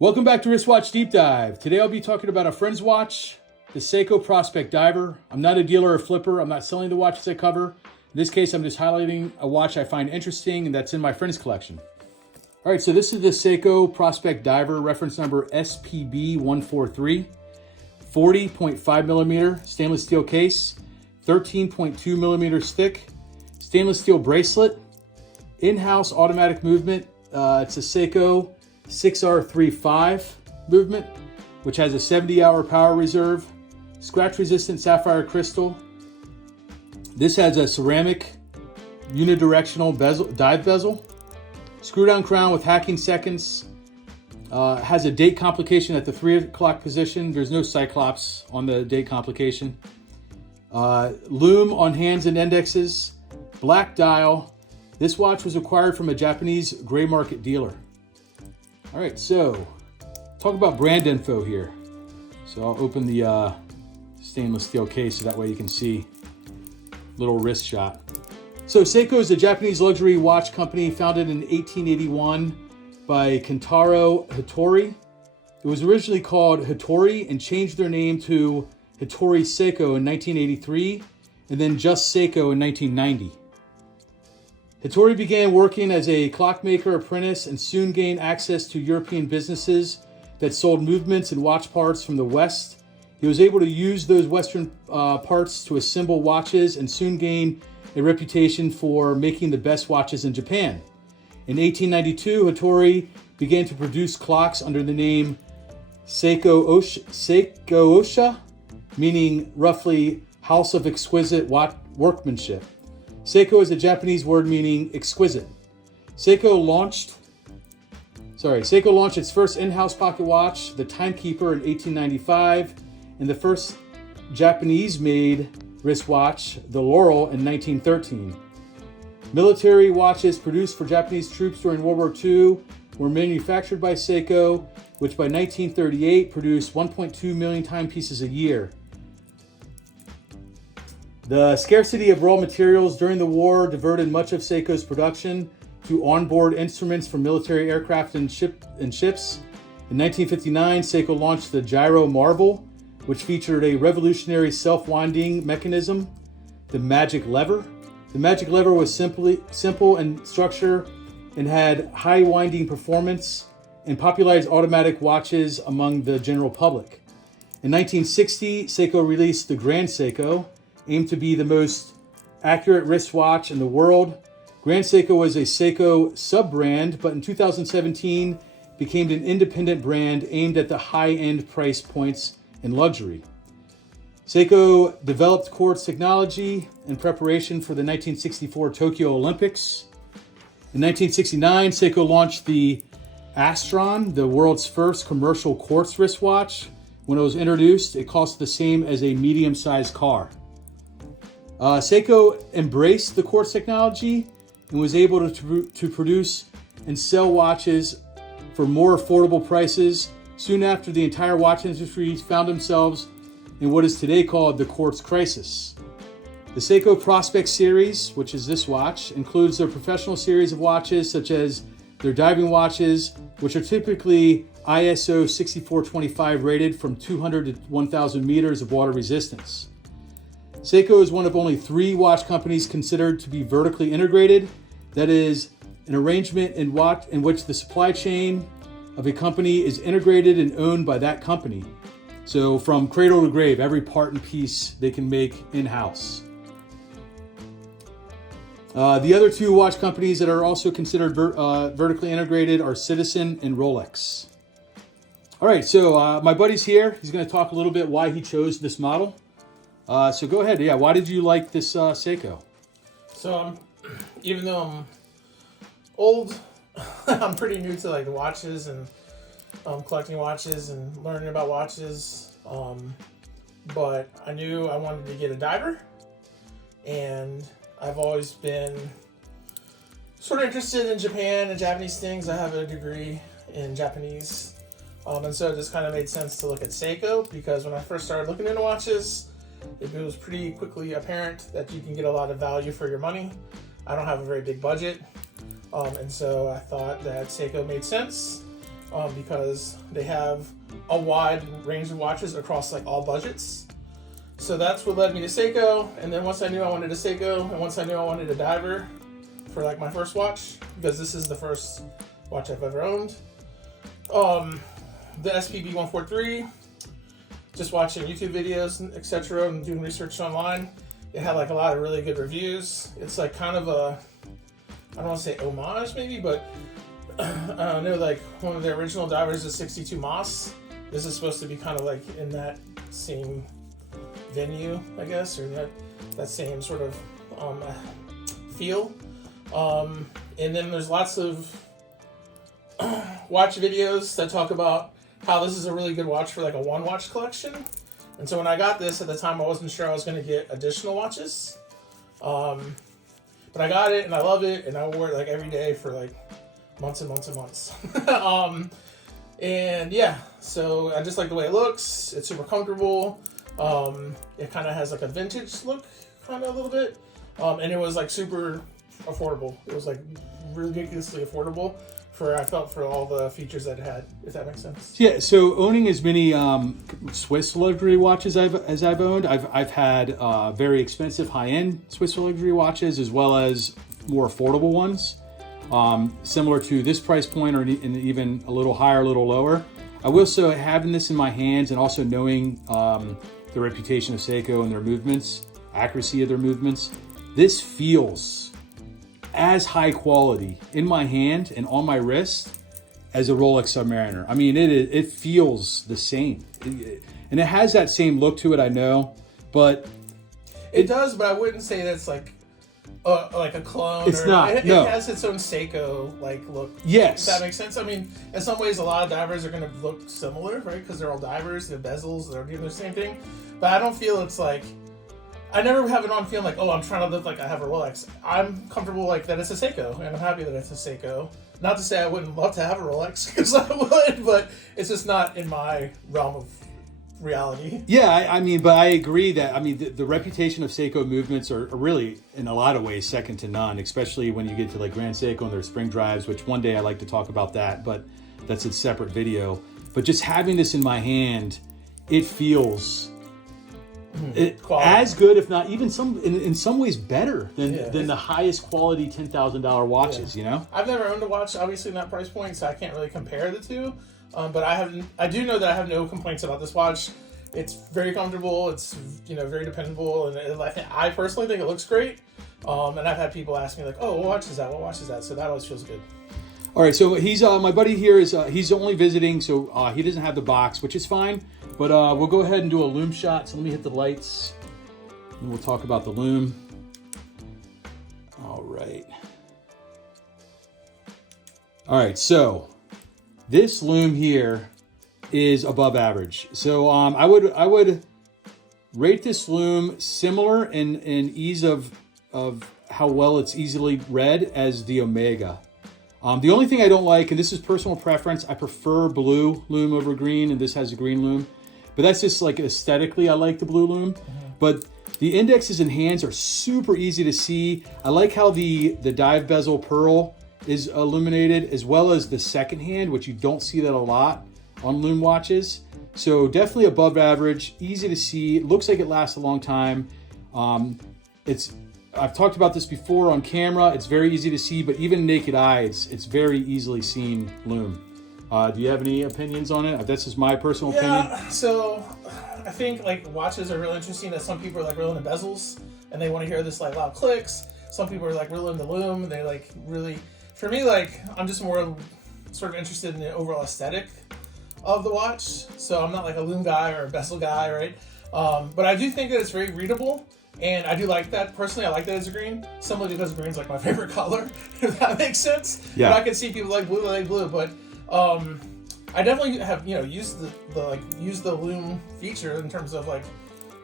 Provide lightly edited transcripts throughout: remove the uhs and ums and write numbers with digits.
Welcome back to Wristwatch Deep Dive. Today I'll be talking about a friend's watch, the Seiko Prospex Diver. I'm not a dealer or flipper. I'm not selling the watches I cover. In this case, I'm just highlighting a watch I find interesting and that's in my friend's collection. All right, so this is the Seiko Prospex Diver, reference number SPB143, 40.5 millimeter stainless steel case, 13.2 millimeters thick, stainless steel bracelet, in-house automatic movement. It's a Seiko 6R35 movement, which has a 70-hour power reserve, scratch-resistant sapphire crystal. This has a ceramic unidirectional dive bezel, screw-down crown with hacking seconds, has a date complication at the 3 o'clock position. There's no cyclops on the date complication. Lume on hands and indexes, black dial. This watch was acquired from a Japanese gray market dealer. All right, so talk about brand info here. So I'll open the stainless steel case so that way you can see little wrist shot. So Seiko is a Japanese luxury watch company founded in 1881 by Kentaro Hattori. It was originally called Hattori and changed their name to Hattori Seiko in 1983 and then just Seiko in 1990. Hattori began working as a clockmaker apprentice and soon gained access to European businesses that sold movements and watch parts from the West. He was able to use those Western parts to assemble watches and soon gained a reputation for making the best watches in Japan. In 1892, Hattori began to produce clocks under the name Seiko Osha, meaning roughly house of exquisite workmanship. Seiko is a Japanese word meaning exquisite. Seiko launched its first in-house pocket watch, the Timekeeper, in 1895, and the first Japanese-made wristwatch, the Laurel, in 1913. Military watches produced for Japanese troops during World War II were manufactured by Seiko, which by 1938 produced 1.2 million timepieces a year. The scarcity of raw materials during the war diverted much of Seiko's production to onboard instruments for military aircraft and ships. In 1959, Seiko launched the Gyro Marvel, which featured a revolutionary self-winding mechanism, the Magic Lever. The Magic Lever was simple in structure and had high winding performance and popularized automatic watches among the general public. In 1960, Seiko released the Grand Seiko, aimed to be the most accurate wristwatch in the world. Grand Seiko was a Seiko sub-brand, but in 2017 became an independent brand aimed at the high-end price points in luxury. Seiko developed quartz technology in preparation for the 1964 Tokyo Olympics. In 1969, Seiko launched the Astron, the world's first commercial quartz wristwatch. When it was introduced, it cost the same as a medium-sized car. Seiko embraced the quartz technology and was able to produce and sell watches for more affordable prices. Soon after, the entire watch industry found themselves in what is today called the quartz crisis. The Seiko Prospex series, which is this watch, includes their professional series of watches such as their diving watches, which are typically ISO 6425 rated from 200 to 1000 meters of water resistance. Seiko is one of only 3 watch companies considered to be vertically integrated. That is, an arrangement in which the supply chain of a company is integrated and owned by that company. So from cradle to grave, every part and piece they can make in-house. The other 2 watch companies that are also considered vertically integrated are Citizen and Rolex. All right, so my buddy's here. He's going to talk a little bit why he chose this model. So go ahead. Yeah, why did you like this Seiko? So even though I'm old, I'm pretty new to like the watches and collecting watches and learning about watches. But I knew I wanted to get a diver, and I've always been sort of interested in Japan and Japanese things. I have a degree in Japanese, and so it just kind of made sense to look at Seiko because when I first started looking into watches, it was pretty quickly apparent that you can get a lot of value for your money. I don't have a very big budget, and so I thought that Seiko made sense. because they have a wide range of watches across like all budgets. So that's what led me to Seiko. And then once I knew I wanted a Seiko, and once I knew I wanted a diver for like my first watch, because this is the first watch I've ever owned. The SPB 143, just watching YouTube videos, etc., and doing research online. It had like a lot of really good reviews. It's like kind of a, I don't want to say homage maybe, but I know like one of the original divers is 62 Moss. This is supposed to be kind of like in that same venue, I guess, or that same sort of feel. And then there's lots of watch videos that talk about how this is a really good watch for like a one watch collection. And so when I got this, at the time I wasn't sure I was going to get additional watches. But I got it and I love it, and I wore it like every day for like months and months and months. And yeah, so I just like the way it looks. It's super comfortable. It kind of has like a vintage look, kind of a little bit. And it was like super affordable. It was like ridiculously affordable I felt for all the features that it had, if that makes sense. Yeah, so owning as many Swiss luxury watches as I've owned, I've had very expensive high-end Swiss luxury watches as well as more affordable ones, similar to this price point or even a little higher, a little lower. I will say, having this in my hands and also knowing the reputation of Seiko and their movements, accuracy of their movements, this feels as high quality in my hand and on my wrist as a Rolex Submariner. I mean, it feels the same, and it has that same look to it, I know, but it does. But I wouldn't say that's like a clone. It's not. It no. has its own Seiko like look. Yes, if that makes sense. I mean, in some ways, a lot of divers are going to look similar, right? Because they're all divers. The bezels, they're doing the same thing. But I don't feel it's like. I never have it on feeling like, oh, I'm trying to look like I have a Rolex. I'm comfortable like that it's a Seiko, and I'm happy that it's a Seiko. Not to say I wouldn't love to have a Rolex, because I would, but it's just not in my realm of reality. Yeah, I mean, but I agree that, I mean, the reputation of Seiko movements are really, in a lot of ways, second to none, especially when you get to like Grand Seiko and their spring drives, which one day I like to talk about that, but that's a separate video. But just having this in my hand, it feels... as good, if not even in some ways better than the highest quality $10,000 watches. You know, I've never owned a watch, obviously in that price point, so I can't really compare the two. But I do know that I have no complaints about this watch. It's very comfortable. It's very dependable, and I personally think it looks great. And I've had people ask me like, "Oh, what watch is that? What watch is that?" So that always feels good. All right, so he's my buddy here is he's only visiting, so he doesn't have the box, which is fine. But we'll go ahead and do a Lume shot. So let me hit the lights, and we'll talk about the Lume. All right. All right, so this Lume here is above average. So I would rate this Lume similar in ease of how well it's easily read as the Omega. The only thing I don't like, and this is personal preference, I prefer blue Lume over green, and this has a green Lume. But that's just like aesthetically, I like the blue Lume. But the indexes and hands are super easy to see. I like how the dive bezel pearl is illuminated, as well as the second hand, which you don't see that a lot on Lume watches. So definitely above average, easy to see. It looks like it lasts a long time. I've talked about this before on camera. It's very easy to see, but even naked eye, it's very easily seen Lume. Do you have any opinions on it? That's just my personal opinion. So I think like watches are really interesting. That some people are like really into bezels and they want to hear this like loud clicks. Some people are like really into Lume. And they like really, for me, like I'm just more sort of interested in the overall aesthetic of the watch. So I'm not like a Lume guy or a bezel guy, right? But I do think that it's very readable. And I do like that. Personally, I like that it's a green. Simply because green's like my favorite color, if that makes sense. Yeah. But I can see people like blue, but I definitely have, used the Lume feature in terms of like,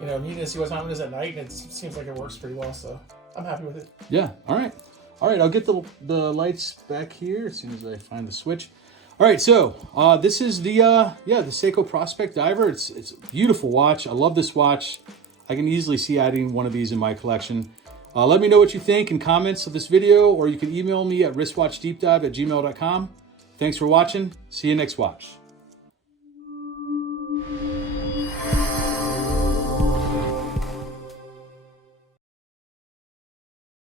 needing to see what time it is at night, and it seems like it works pretty well, so I'm happy with it. Yeah, all right. I'll get the lights back here as soon as I find the switch. All right, so this is the Seiko Prospex Diver. It's a beautiful watch. I love this watch. I can easily see adding one of these in my collection. Let me know what you think in comments of this video, or you can email me at wristwatchdeepdive@gmail.com. Thanks for watching. See you next watch.